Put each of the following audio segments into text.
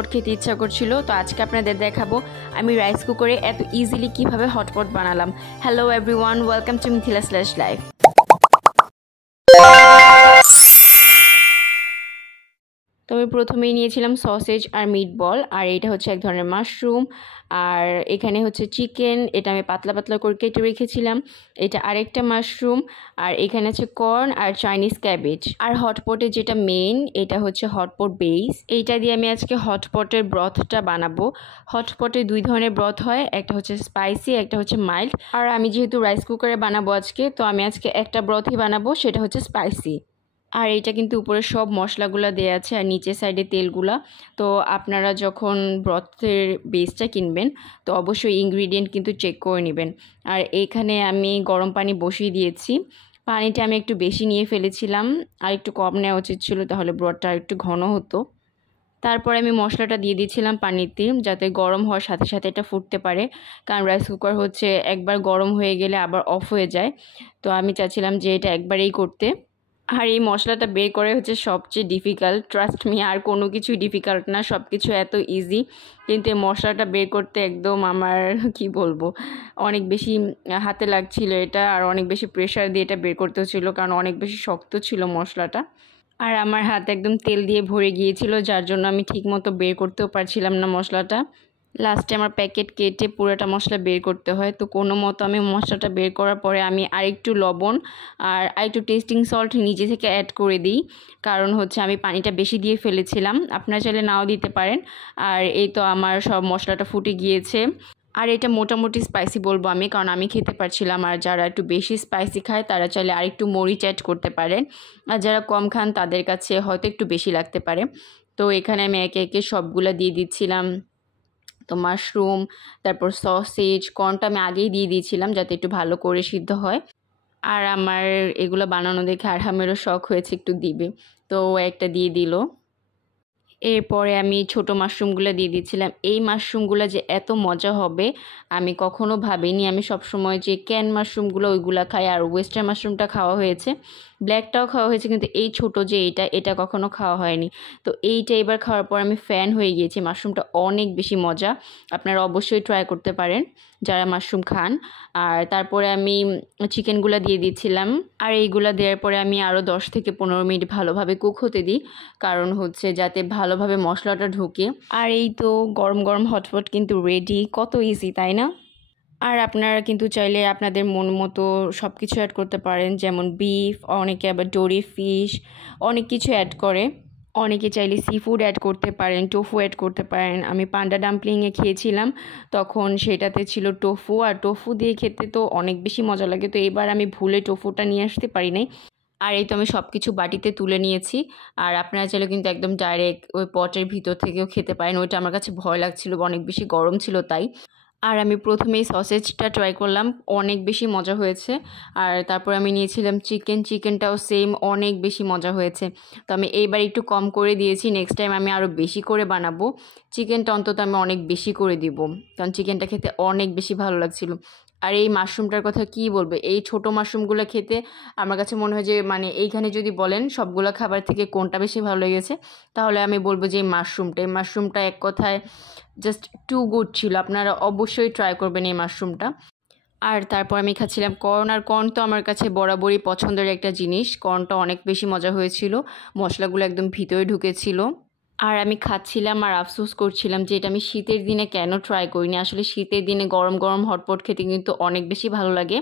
Hotpot খেতে ইচ্ছা করছিল, তো আজকে আপনাদের দেখাবো আমি রাইস কুকারে এত ইজিলি কিভাবে হটপট বানালাম। Hello everyone, welcome to Mithila slash life. তো আমি প্রথমেই নিয়েছিলাম সসেজ আর মিট বল, আর এটা হচ্ছে এক ধরনের মাশরুম, আর এখানে হচ্ছে চিকেন, এটা আমি পাতলা পাতলা করে কেটে রেখেছিলাম। এটা আরেকটা মাশরুম, আর এখানে আছে কর্ন আর চাইনিজ ক্যাবেজ। আর হটপটে যেটা মেইন, এটা হচ্ছে হটপট বেস। এইটা দিয়ে আমি আজকে হটপটের ব্রথটা বানাবো। হটপটে দুই ধরনের ব্রথ হয়, একটা হচ্ছে স্পাইসি, একটা হচ্ছে মাইল্ড। আর আমি যেহেতু রাইস কুকারে বানাবো আজকে, তো আমি আজকে একটা ব্রথই বানাবো, সেটা হচ্ছে স্পাইসি। আর এটা কিন্তু উপরে সব মশলাগুলো দেওয়া আছে আর নিচের সাইডে তেলগুলা। তো আপনারা যখন ব্রথের বেসটা কিনবেন তো অবশ্যই ইনগ্রিডিয়েন্ট কিন্তু চেক করে নেবেন। আর এখানে আমি গরম পানি বসিয়ে দিয়েছি। পানিটা আমি একটু বেশি নিয়ে ফেলেছিলাম, আর একটু কম নেওয়া উচিত ছিল, তাহলে ব্রথটা একটু ঘন হতো। তারপরে আমি মশলাটা দিয়ে দিয়েছিলাম পানিতে, যাতে গরম হওয়ার সাথে সাথে এটা ফুটতে পারে, কারণ রাইস কুকার হচ্ছে একবার গরম হয়ে গেলে আবার অফ হয়ে যায়। তো আমি চাচ্ছিলাম যে এটা একবারেই করতে। আর এই মশলাটা বের করে হচ্ছে সবচেয়ে ডিফিকাল্ট, ট্রাস্ট মি, আর কোনো কিছুই ডিফিকাল্ট না, সব কিছু এত ইজি। কিন্তু এই মশলাটা বের করতে একদম আমার কি বলবো, অনেক বেশি হাতে লাগছিল এটা, আর অনেক বেশি প্রেশার দিয়ে এটা বের করতে হচ্ছিল, কারণ অনেক বেশি শক্ত ছিল মশলাটা। আর আমার হাত একদম তেল দিয়ে ভরে গিয়েছিল, যার জন্য আমি ঠিকমতো বের করতেও পারছিলাম না মশলাটা। লাস্টে আমার প্যাকেট কেটে পুরোটা মশলা বের করতে হয়। তো কোনো মতো আমি মশলাটা বের করার পরে আমি আরেকটু লবণ আর আরেকটু টেস্টিং সল্ট নিজে থেকে অ্যাড করে দিই, কারণ হচ্ছে আমি পানিটা বেশি দিয়ে ফেলেছিলাম, আপনারা চাইলে নাও দিতে পারেন। আর এই তো আমার সব মশলাটা ফুটে গিয়েছে। আর এটা মোটামুটি স্পাইসি বলবো আমি, কারণ আমি খেতে পারছিলাম। আর যারা একটু বেশি স্পাইসি খায় তারা চাইলে আরেকটু মরিচ অ্যাড করতে পারেন, আর যারা কম খান তাদের কাছে হয়তো একটু বেশি লাগতে পারে। তো এখানে আমি একে একে সবগুলা দিয়ে দিচ্ছিলাম। তো মাশরুম, তারপর সসেজ, কর্নটা আমি আগেই দিয়ে দিয়েছিলাম যাতে একটু ভালো করে সিদ্ধ হয়। আর আমার এগুলো বানানো দেখে আরহামেরও শখ হয়েছে একটু দিবে, তো ও একটা দিয়ে দিল। এরপরে আমি ছোট মাশরুমগুলো দিয়ে দিয়েছিলাম। এই মাশরুমগুলো যে এত মজা হবে আমি কখনো ভাবিনি। আমি সবসময় যে ক্যান মাশরুমগুলো ওইগুলো খাই, আর ওয়েস্টার্ন মাশরুমটা খাওয়া হয়েছে, ব্ল্যাকটাও খাওয়া হয়েছে, কিন্তু এই ছোট যে এটা কখনো খাওয়া হয়নি। তো এইটা এবার খাওয়ার পর আমি ফ্যান হয়ে গিয়েছি। মাশরুমটা অনেক বেশি মজা, আপনারা অবশ্যই ট্রাই করতে পারেন যারা মাশরুম খান। আর তারপরে আমি চিকেনগুলো দিয়ে দিয়েছিলাম, আর এইগুলো দেওয়ার পরে আমি আরও 10 থেকে 15 মিনিট ভালোভাবে কুক হতে দিই, কারণ হচ্ছে যাতে ভালোভাবে মশলাটা ঢুকে। আর এই তো গরম গরম হটপট কিন্তু রেডি, কত ইজি তাই না? আর আপনারা কিন্তু চাইলে আপনাদের মন মতো সব কিছু অ্যাড করতে পারেন, যেমন বিফ, অনেকে আবার ডোরি ফিশ, অনেক কিছু অ্যাড করে। অনেকে চাইলে সি ফুড অ্যাড করতে পারেন, টোফু অ্যাড করতে পারেন। আমি পান্ডা ডাম্পলিংয়ে খেয়েছিলাম, তখন সেটাতে ছিল টোফু, আর টোফু দিয়ে খেতে তো অনেক বেশি মজা লাগে। তো এবার আমি ভুলে টোফুটা নিয়ে আসতে পারি নাই। আর এই তো আমি সব কিছু বাটিতে তুলে নিয়েছি। আর আপনারা চাইলে কিন্তু একদম ডাইরেক্ট ওই পটের ভিতর থেকেও খেতে পারেন, ওইটা আমার কাছে ভয় লাগছিল, অনেক বেশি গরম ছিল তাই। আর আমি প্রথমেই সসেজটা ট্রাই করলাম, অনেক বেশি মজা হয়েছে। আর তারপর আমি নিয়েছিলাম চিকেনটাও সেম অনেক বেশি মজা হয়েছে। তো আমি এইবার একটু কম করে দিয়েছি, নেক্সট টাইম আমি আরও বেশি করে বানাবো। চিকেনটা অন্তত আমি অনেক বেশি করে দিব, কারণ চিকেনটা খেতে অনেক বেশি ভালো লাগছিল। আর এই মাশরুমটার কথা কি বলবো, এই ছোট মাশরুমগুলো খেতে আমার কাছে মনে হয় যে মানে এইখানে যদি বলেন সবগুলো খাবার থেকে কোনটা বেশি ভালো লেগেছে, তাহলে আমি বলবো যে এই মাশরুমটা এক কথায় জাস্ট টু গুড ছিল। আপনারা অবশ্যই ট্রাই করবেন এই মাশরুমটা। আর তারপর আমি খাচ্ছিলাম কর্ন, আর কর্ন তো আমার কাছে বরাবরই পছন্দের একটা জিনিস। কর্নটা অনেক বেশি মজা হয়েছিল, মশলাগুলো একদম ভিতরে ঢুকেছিল। আর আমি খাচ্ছিলাম আর আফসোস করছিলাম যে এটা আমি শীতের দিনে কেন ট্রাই করিনি। আসলে শীতের দিনে গরম গরম হটপট খেতে কিন্তু অনেক বেশি ভালো লাগে।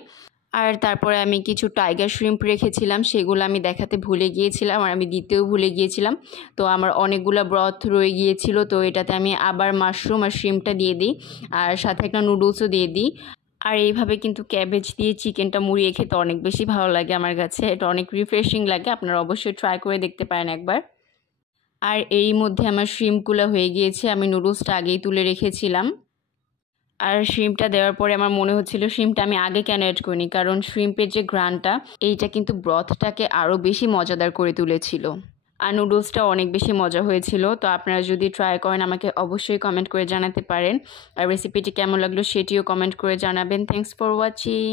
আর তারপরে আমি কিছু টাইগার শ্রিম্প রেখেছিলাম, সেগুলো আমি দেখাতে ভুলে গিয়েছিলাম, আর আমি দিতেও ভুলে গিয়েছিলাম। তো আমার অনেকগুলো ব্রথ রয়ে গিয়েছিল, তো এটাতে আমি আবার মাশরুম আর শ্রিম্পটা দিয়ে দিই, আর সাথে একটা নুডলসও দিয়ে দিই। আর এইভাবে কিন্তু ক্যাবেজ দিয়ে চিকেনটা মুড়িয়ে খেতে অনেক বেশি ভালো লাগে আমার কাছে, এটা অনেক রিফ্রেশিং লাগে। আপনারা অবশ্যই ট্রাই করে দেখতে পারেন একবার। আর এরই মধ্যে আমার শ্রিম্পগুলো হয়ে গিয়েছে, আমি নুডলসটা আগেই তুলে রেখেছিলাম। আর শ্রিম্পটা দেওয়ার পরে আমার মনে হচ্ছিল শ্রিম্পটা আমি আগে কেন অ্যাড করিনি, কারণ শ্রিম্পের যে ঘ্রাণটা এইটা কিন্তু ব্রথটাকে আরও বেশি মজাদার করে তুলেছিল। আর নুডলসটা অনেক বেশি মজা হয়েছিল। তো আপনারা যদি ট্রাই করেন আমাকে অবশ্যই কমেন্ট করে জানাতে পারেন, আর রেসিপিটি কেমন লাগলো সেটিও কমেন্ট করে জানাবেন। Thanks for watching.